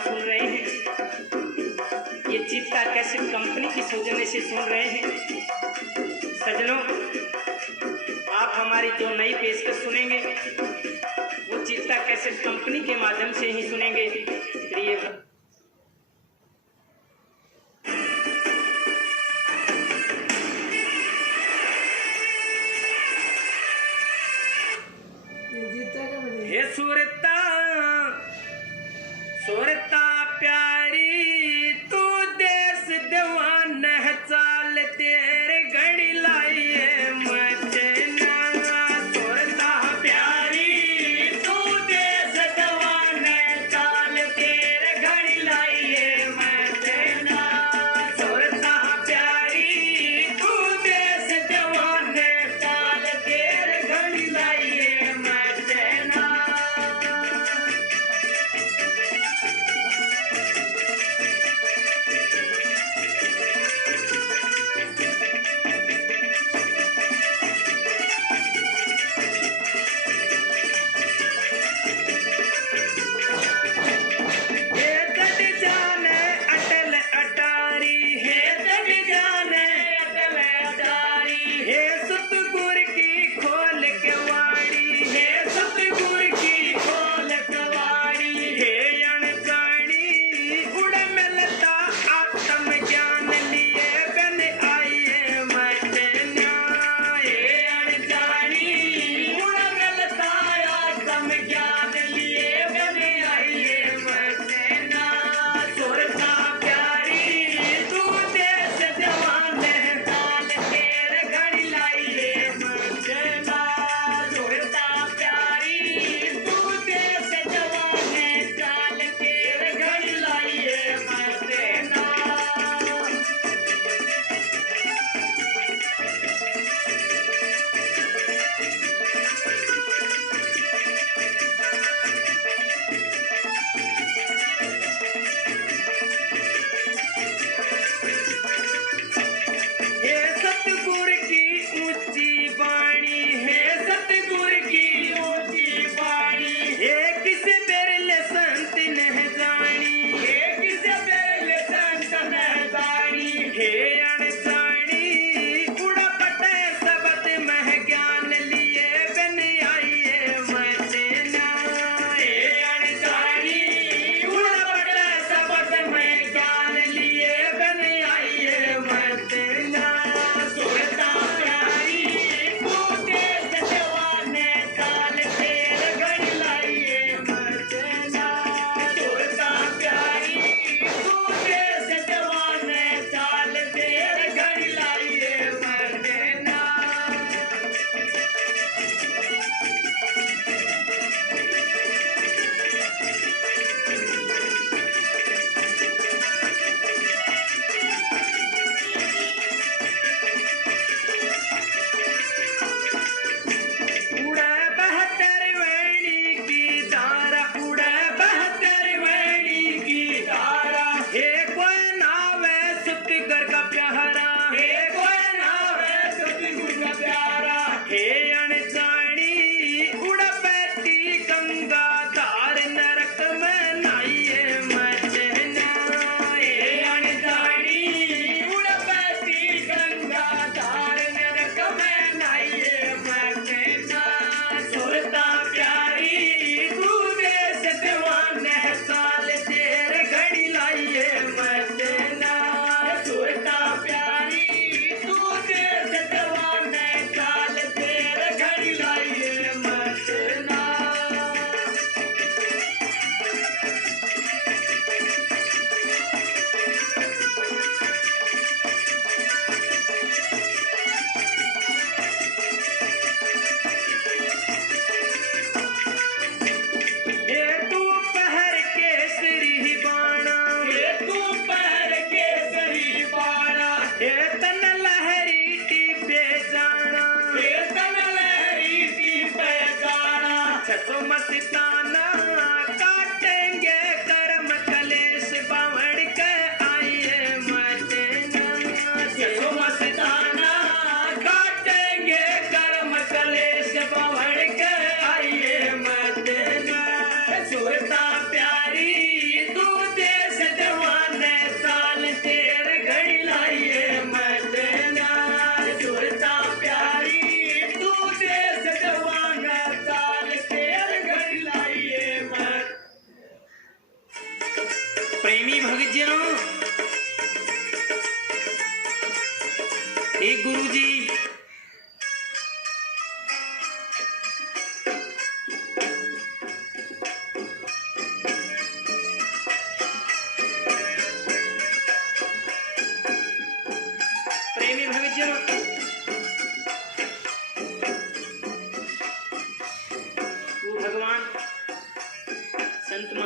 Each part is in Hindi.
सुन रहे हैं ये चीता कैसेट कंपनी की सौजन्य से सुन रहे हैं। सजनों, आप हमारी जो नई पेशकश सुनेंगे वो चीता कैसेट कंपनी के माध्यम से ही सुनेंगे। प्रिय हे सुरता सुरता प्यारी तू देश दीवान है, चाल तेरे घड़ी लाइए मचना। सुरता प्यारी तू देश दीवान है, चाल तेरे घड़ी लाइए मचना। सुरता प्यारी तू देश दीवान है, चाल तेरे घड़ी लाइए मचना।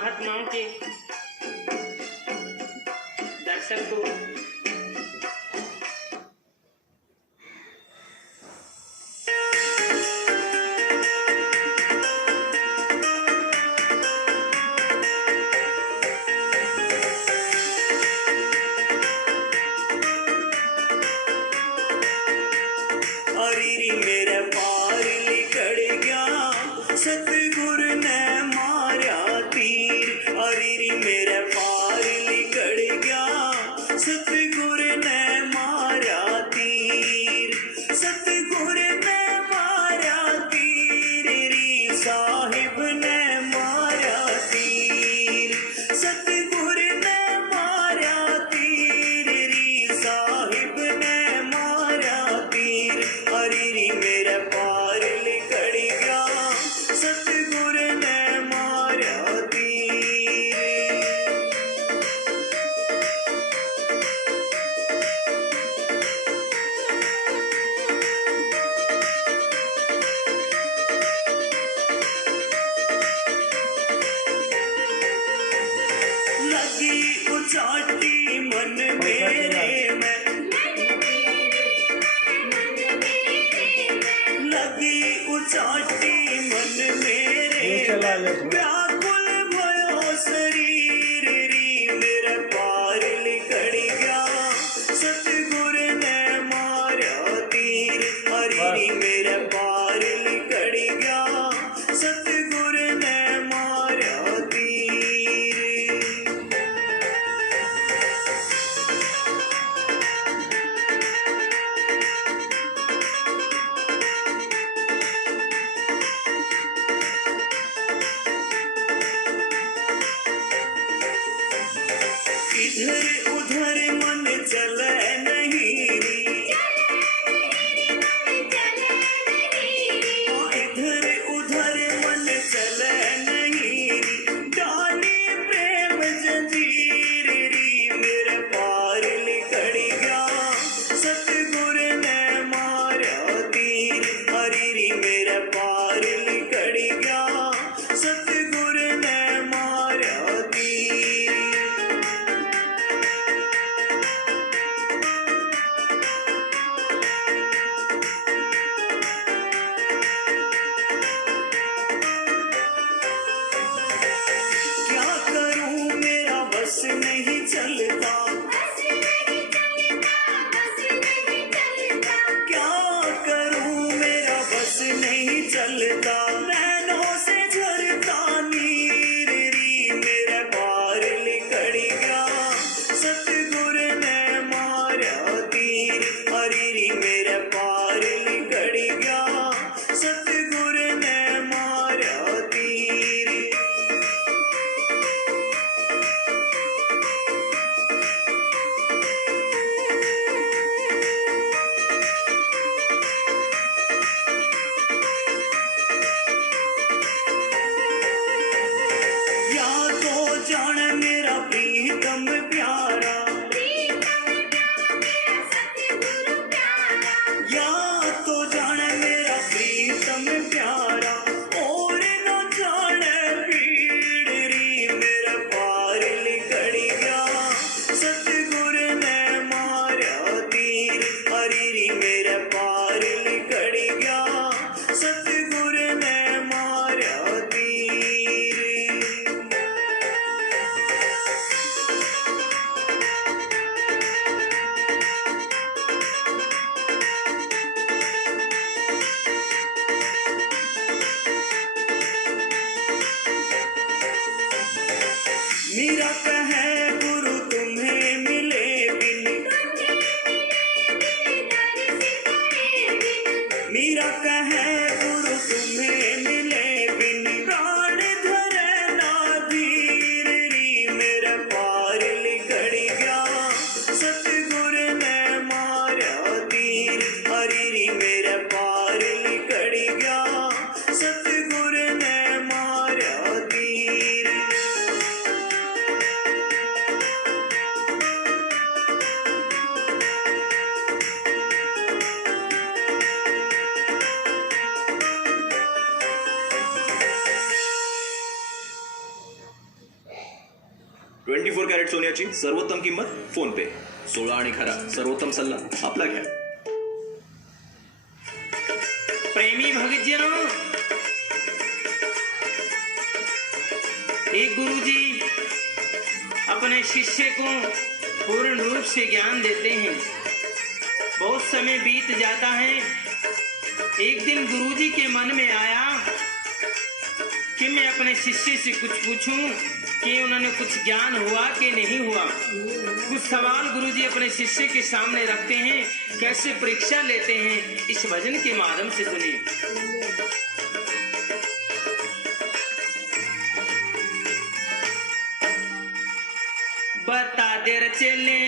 महात्माओं के दर्शन को मेरे पार लिकड़ गया सतगुरु ने मारा तीर। अरे मेरे पार लिकड़ गया सतगुरु ने मारा तीर। सतगुरु ने मारा तीर री साहिब ने मारा तीर। सतगुरु ने मारा तीर री साहिब ने मारा तीर। अरे मेरे पार लिकड़ गया सतगुरु ने मारा तीर। लगी उचाटी मन मेरे में, लगी उचाटी मन मेरे व्याकुल भयो शरीर री। मेरे पार लिकड़ गया सतगुरु ने मारा तीर। अरे मेरे पार लिकड़ गया सतगुरु ने मारा तीर। इधर उधर मन चले नहीं री। इधर उधर मन चले नहीं री। डाली प्रेम जंजीर री। मेरे पार लिकड़ गया सतगुरु ने मारा तीर। अरे मेरे पार लिकड़ गया सतगुरु ने मारा तीर। क्या करूं मेरा बस नहीं चलता। क्या करूं मेरा बस नहीं चलता। नैनों से झरता नीर री। मेरे पार लिकड़ गया सतगुरु ने मारा तीर। अरे मेरे पार लिकड़ गया सतगुरु ने मारा तीर। या तो जान मेरा प्रीतम प्यारा, या तो जान मेरा प्रीतम प्यारा। और न जाने पीड़ री। मेरे पार लिकड़ गया सतगुरु ने मारा तीर। अरे मेरे पार लिकड़ गया सतगुरु ने मारा तीर। मेरा कहे गुरु तुम्हें मिले बिन। मेरा कहे गुरु तुम्हें मिले बिन। प्राण धरे ना धीर री। मेरे पार लिकड़ गया सतगुरु ने मारा तीर। अरे मेरे पार लिकड़ गया सतगुरु ने मारा तीर। 24 कॅरेट सोन्याची सर्वोत्तम किंमत फोन पे. 16 आणि खरा सर्वोत्तम सल्ला आपला घ्या. प्रेमी भक्तजनों, एक गुरुजी अपने शिष्य को पूर्ण रूप से ज्ञान देते हैं. बहुत समय बीत जाता है. एक दिन गुरुजी के मन में आया कि मैं अपने शिष्य से कुछ पूछूं कि उन्होंने कुछ ज्ञान हुआ कि नहीं हुआ. कुछ सवाल गुरुजी अपने शिष्य के सामने रखते हैं. कैसे परीक्षा लेते हैं इस भजन के माध्यम से सुनिए. बता दे चले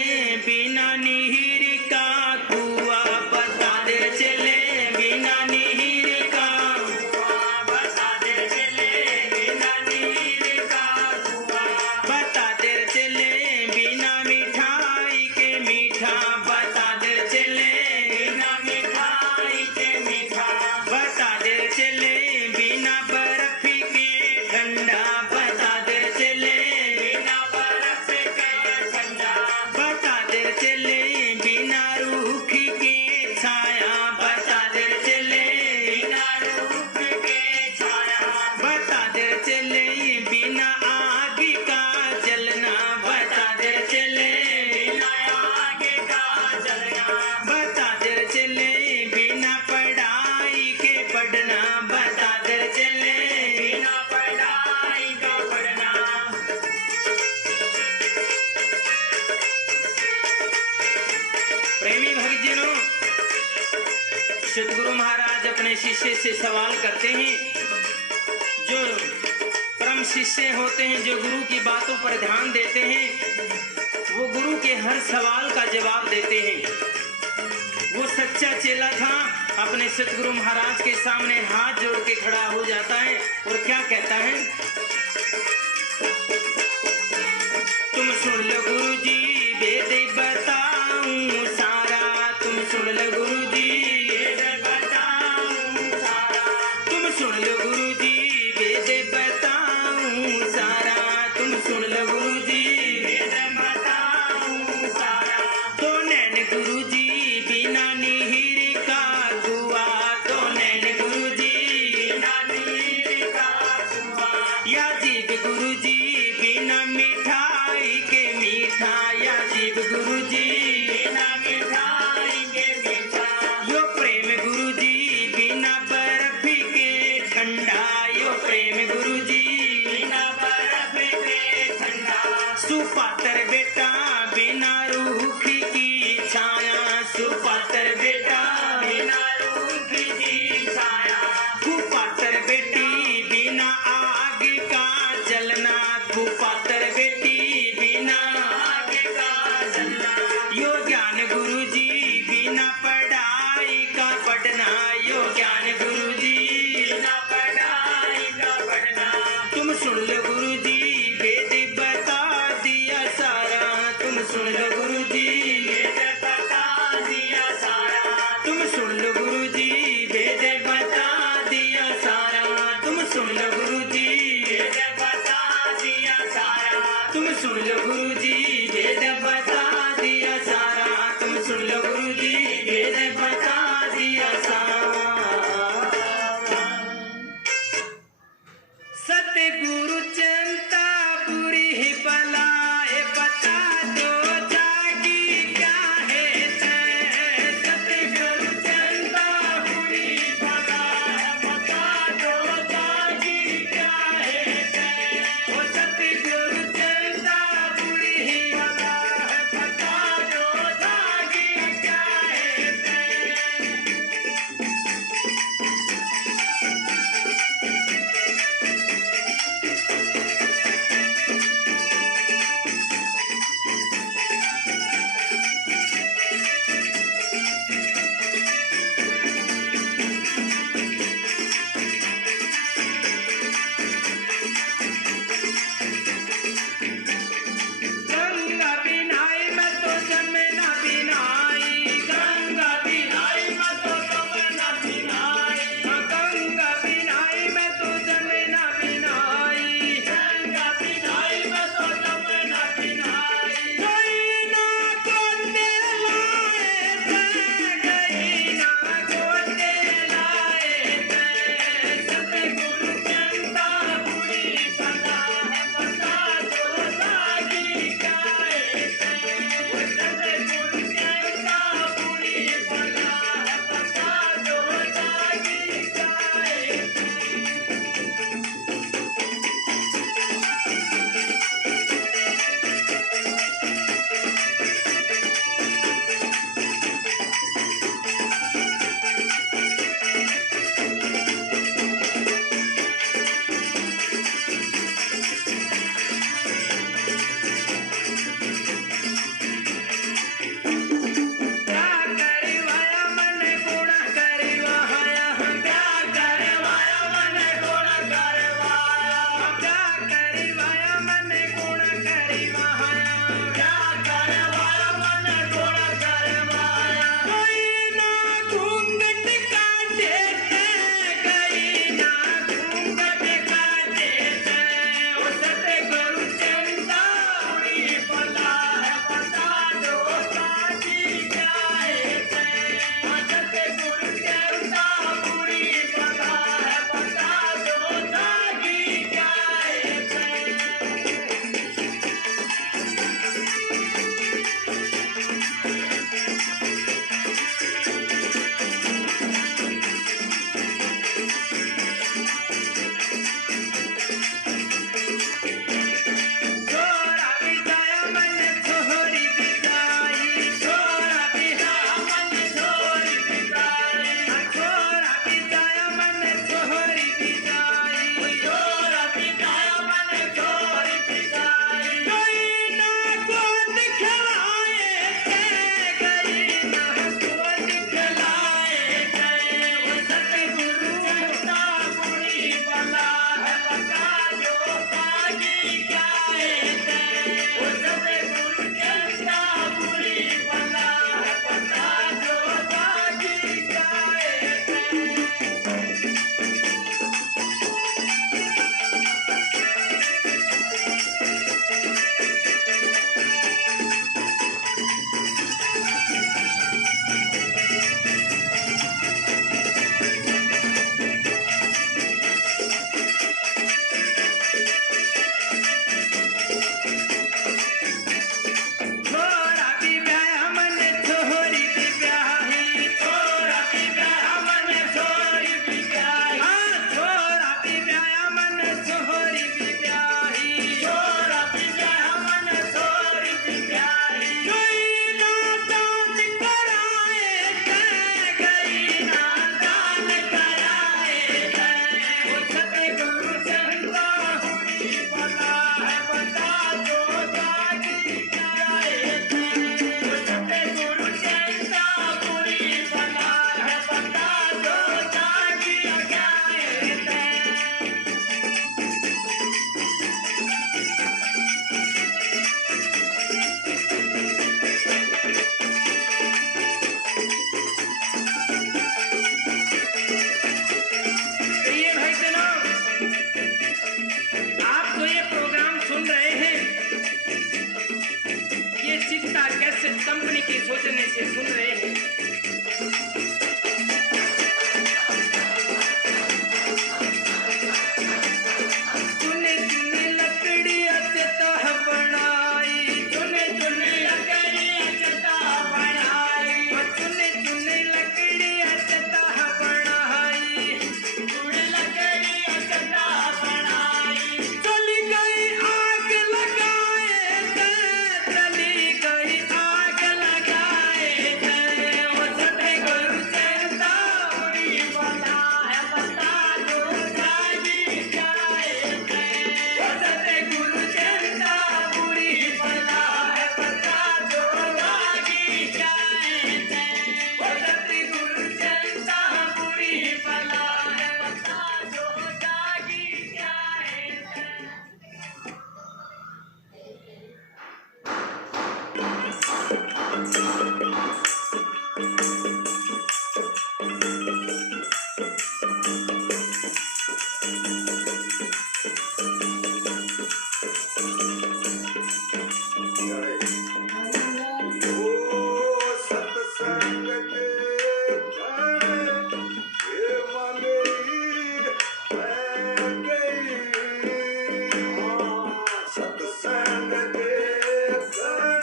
बिना नीर का कुआ, बता दे चले बिना नीर का कुआ, बता दे चले बिना नीर का कुआ, बता दे चले बिना मिठाई के मीठा, बता दे चले बिना मिठाई के मीठा, बता दे चले बिना बर्फ के ठंडा, बता दे चले बिना बर्फ के ठंडा, बता दे चले बिना रूख के छाया, बता दे चले बिना रूख के छाया, बता दे चले बिना आग का जलना, बता दे चले बिना आग का जलना, बता दे चले बिना पढ़ाई के पढ़ना, बता दे चले बिना पढ़ाई का पढ़ना. प्रेमी भक्तजनों, सतगुरु महाराज अपने शिष्य से सवाल करते हैं. जो परम शिष्य होते हैं, जो गुरु की बातों पर ध्यान देते हैं, वो गुरु के हर सवाल का जवाब देते हैं. वो सच्चा चेला था. अपने सतगुरु महाराज के सामने हाथ जोड़ के खड़ा हो जाता है और क्या कहता है. तुम सुन लो गुरुजी वेद बताऊं सारा, तुम सुन लो गुरुजी वेद बताऊं सारा, तुम सुन लो गुरुजी वेद बताऊं सारा, तुम सुन लो गुरुजी वेद बताऊं सारा. तो नैन गुरुजी बिना नीर का कुआ, तो नैन गुरुजी बिना नीर का कुआ, या जीव गुरुजी बिना मिठाई के मीठा, या जीव गुरुजी बिना मिठाई के मीठा, यो प्रेम गुरुजी बिना बर्फ के ठंडा, यो प्रेम गुरुजी बिना बर्फ के ठंडा, सुपात्र बेटा बिना रूख की छाया, सुपात्र बेटा बिना रूख की छाया, कुपात्र बेटी बिना आग का जलना, कुपात्र बेटी बिना आग का जलना, यो ज्ञान गुरुजी बिना पढ़ाई का पढ़ना, यो ज्ञान गुरुजी बिना पढ़ाई का पढ़ना. तुम सुन लो गुरुजी वेद बता दिया सारा, तुम सुन लो गुरुजी वेद बता दिया सारा, तुम सुन लो गुरुजी वेद बता दिया सारा, तुम सुन लो गुरुजी वेद बता दिया सारा, तुम सुन लो गुरुजी वेद बता दिया सारा, तुम सुन लो गुरुजी वेद बता दिया सारा. सतगुरु चिंता बुरी ही बलाए, बता दो जागी क्या है तय. सतगुरु चिंता बुरी बलाए, बता दो जागी क्या है तय. ओ सतगुरु चिंता बुरी ही बलाए, बता दो जागी क्या है तय. कैसेट कंपनी के सौजन्य से सुन रहे हैं। चुने चुने लकड़ियां चटाह बनाई, चुने चुने लकड़ियां चटाह बनाई, चुने चुने लकड़ियां चटाह बनाई, चुने लकड़ियां चटाह बनाई। चली गई आग लगाए थे, चली गई आग लगाए थे। वो सटे गुरु चलता हुई बता है, बता दो जागी जाए थे। वो सटे गुरु चलता हुई बता है, बता दो जागी जाए थे। वो सटे गुरु चलता हुई बता है, बता दो जागी जाए थे। सत्संग के क्षण हे मेरी मैं गई। सत्संग के क्षण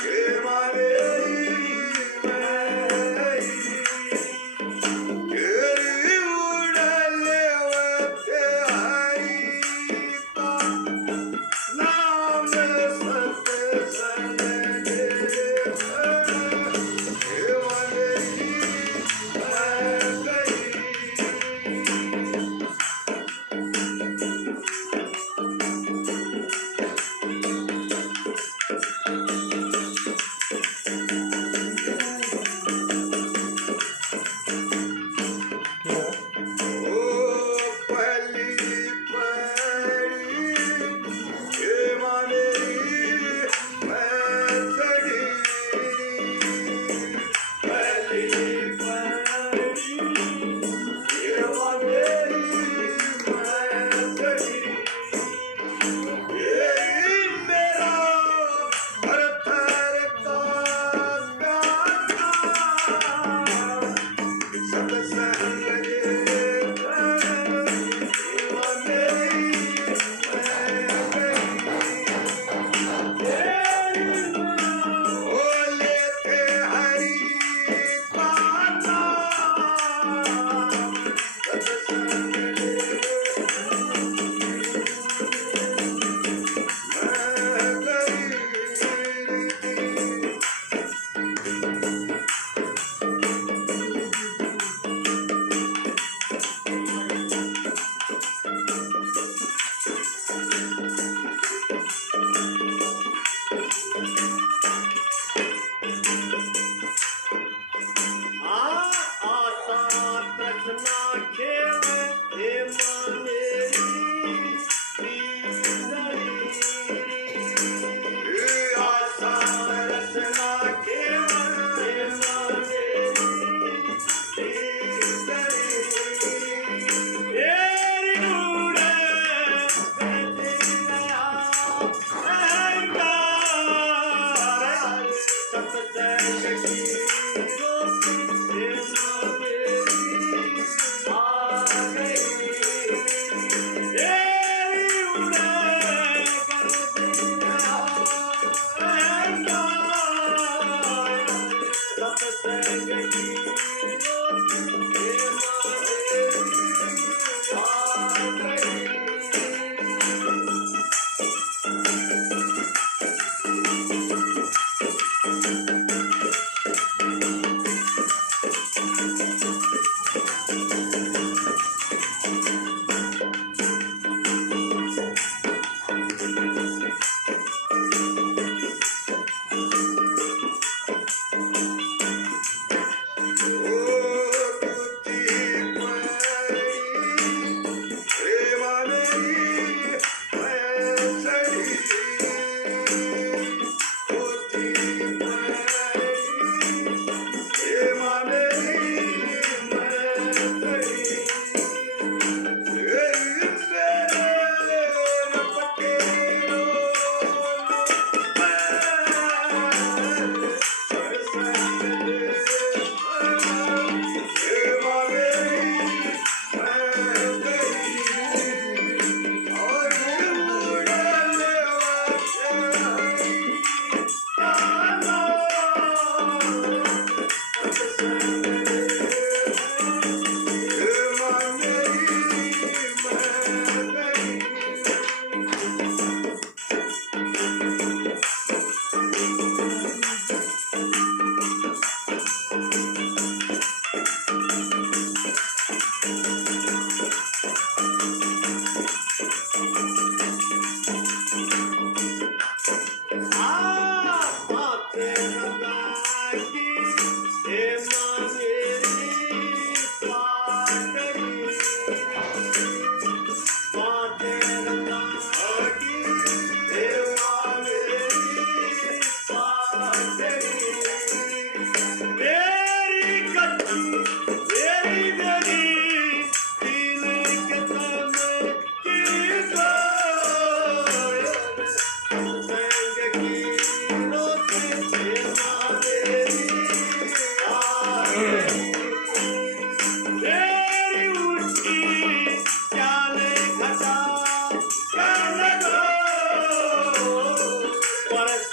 हे मेरी मैं गई। तेरी उड़ले वते हरी का नाम सत्संग के क्षण हे मेरी मैं गई। ओ पहली पड़ी हे मेरी मैं चढ़ी। पहली पड़ी हे मेरी मैं चढ़ी। ये मेरा हर थर का गाना सत्संग के क्षण हे मेरी मैं गई। ओ लेते हरि का नाम सत्संग के मैं गई। आशा तृष्णा खेव हे मेरी आशा तृष्णा खेव हे मेरी उड़े सत्संग की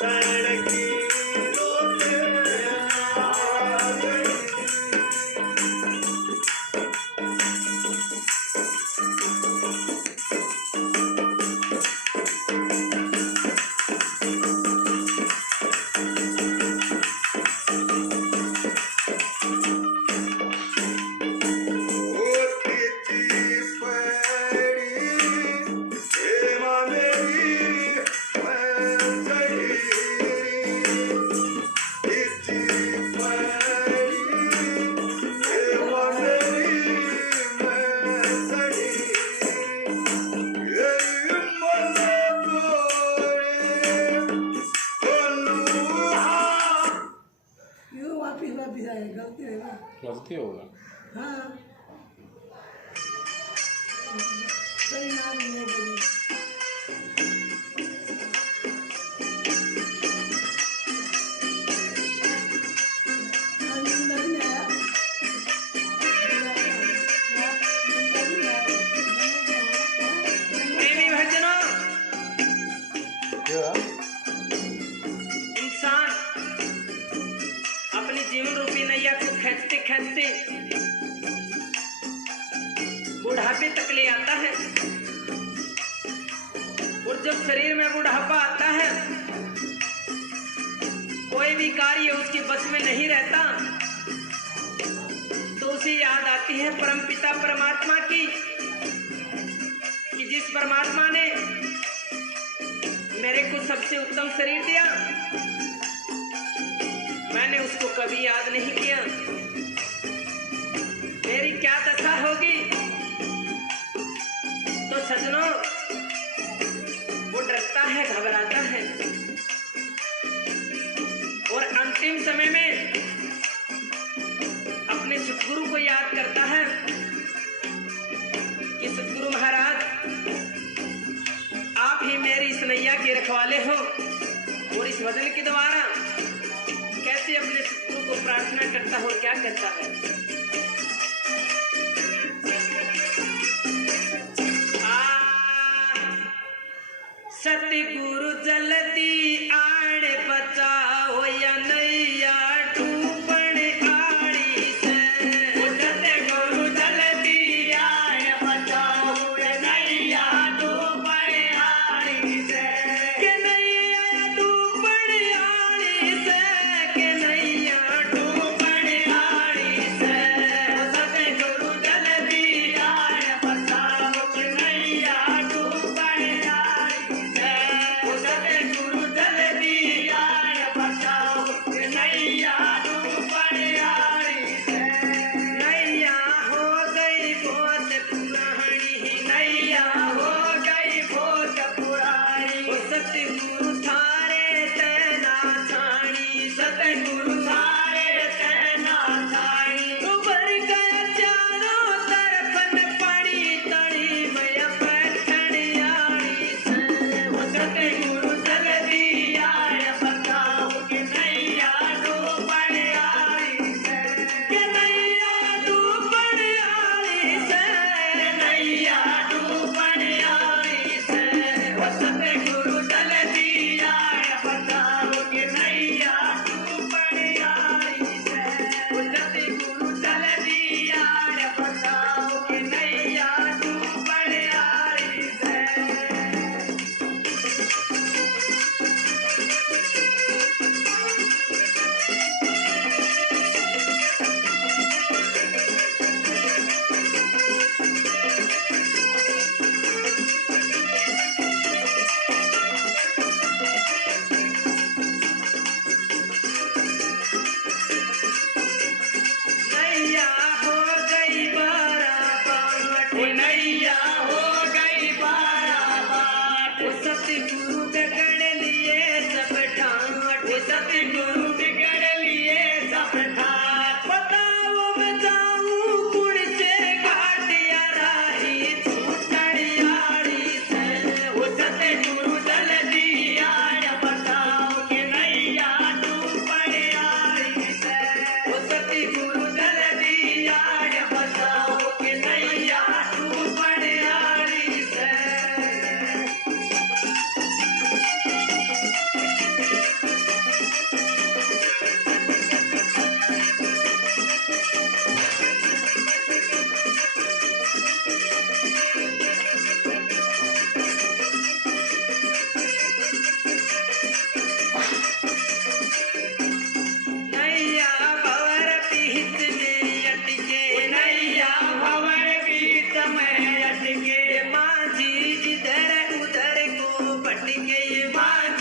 सड़की रोते क्यों वापिस आए? गलती है ना। गलती होगा। हाँ सही नाम नहीं बोले। प्रेमी भजनों, क्या? इंसान अपनी जीवन रूपी नैया को खींचते खींचते बुढ़ापे तक ले आता है, और जब शरीर में बुढ़ापा आता है, कोई भी कार्य उसके बस में नहीं रहता, तो उसे याद आती है परमपिता परमात्मा की, कि जिस परमात्मा ने मेरे को सबसे उत्तम शरीर दिया, मैंने उसको कभी याद नहीं किया। मेरी क्या दशा होगी? तो सजनों, वो डरता है, घबराता है, और अंतिम समय में अपने सतगुरु को याद करता है कि सतगुरु महाराज, आप ही मेरी इस नैया के रखवाले हो। और इस भजन के द्वारा कैसे अपने सतगुरु को प्रार्थना करता हो, क्या करता है? सतगुरु जल्दी आण बचाओ या नैया डूबण आड़ी से। सतगुरु जल्दी आण बचाओ या नैया डूबण आड़ी से। के नैया डूबण आड़ी से, के नैया डूबण आड़ी से। सतगुरु जल्दी आण बचाओ के नैया डूबण आड़ी से। सतगुरु जल्दी आण बचाओ के नैया डूबण आड़ी से। नैया हो गई बहुत पुरानी, नैया हो गई बहुत पुरानी। ओ सतगुरु थारे तैना छाणी, सतगुरु थारे तैना छाणी। उभर गया चारों तरफ न पड़ी तड़ी मैया बैठन आड़ी से। ओ सतगुरु जल्दी आए बचाओ के नैया डूबण आड़ी से। के नैया डूबण आड़ी से, नैया डूबण आड़ी से। ओ सतगुरु जल्दी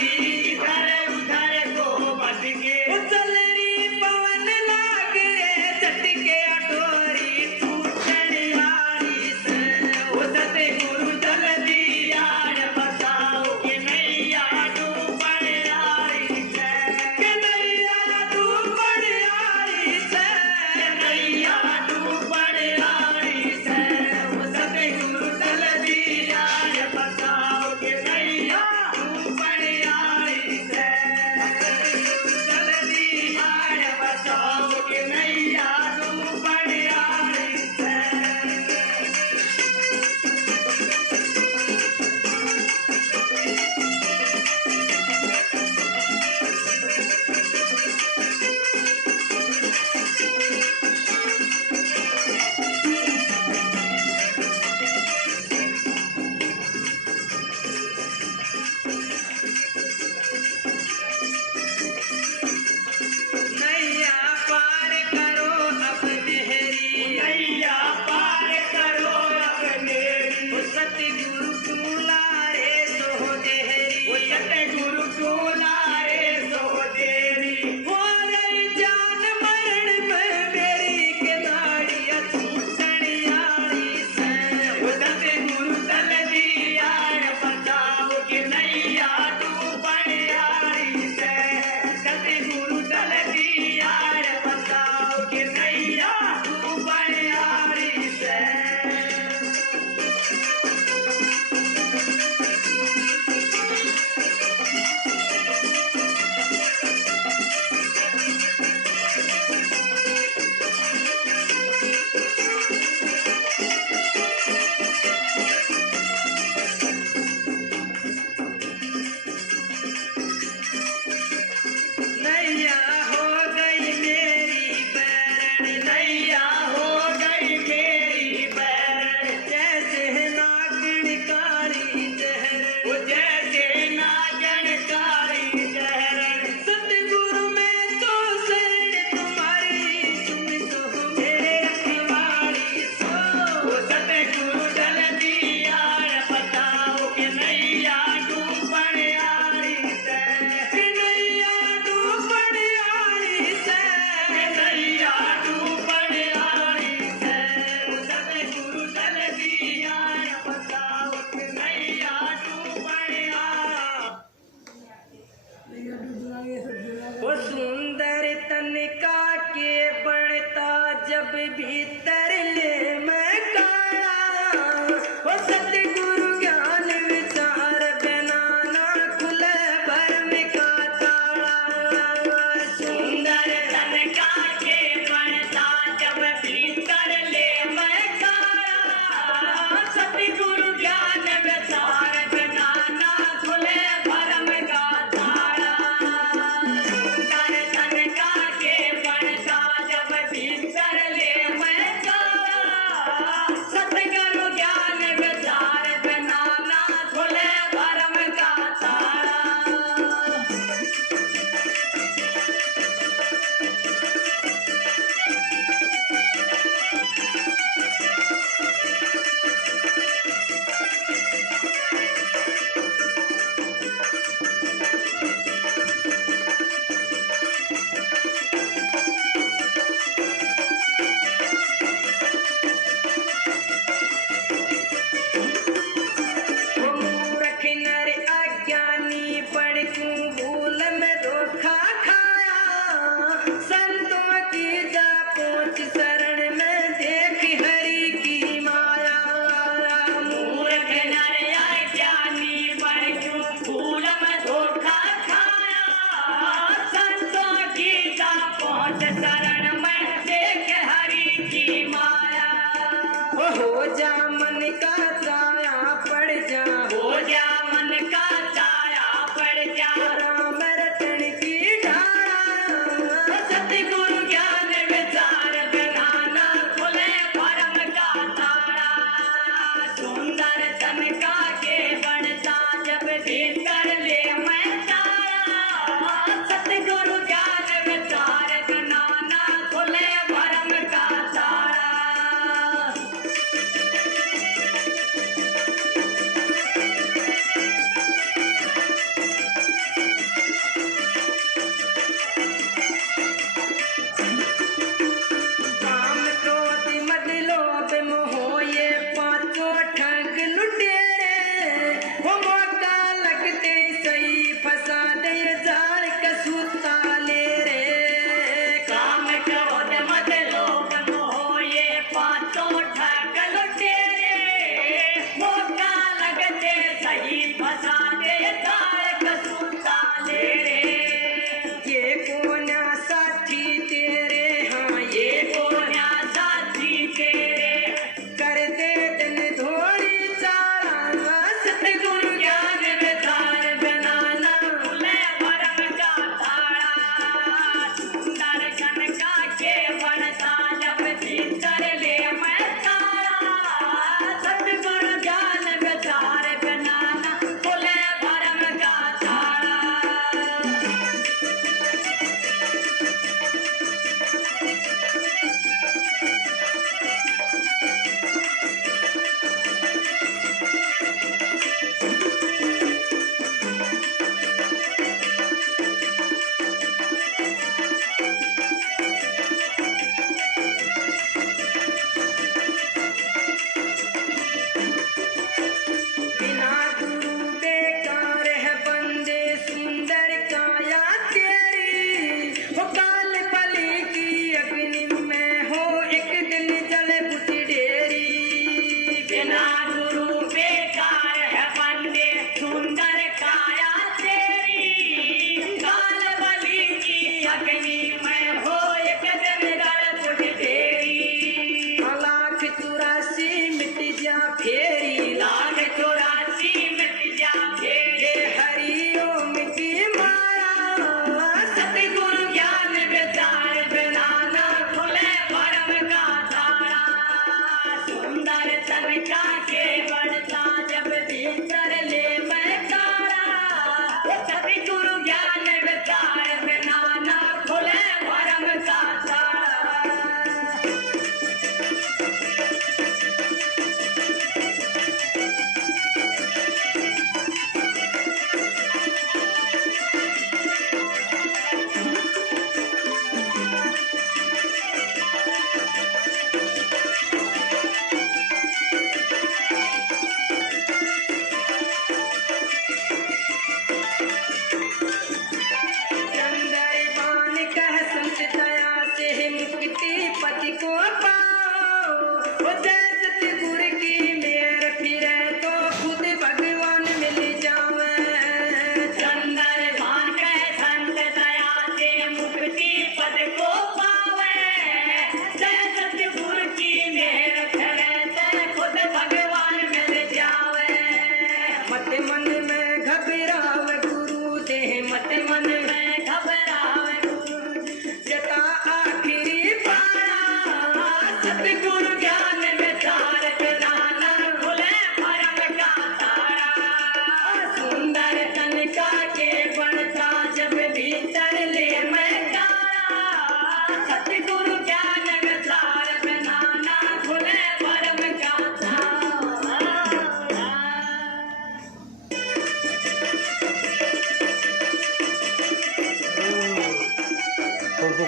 जी इधर उधर को भटके चल री पवन लाग रे झटके अठोरी टूटन यारी से ओ सतगुरु जल्दी यार बचाओ कि नैया डूबन यारी से कि नैया डूबन यारी से नैया डूबन यारी से ओ सतगुरु जल्दी यार बचाओ कि नैया डूबन यारी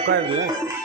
कर दें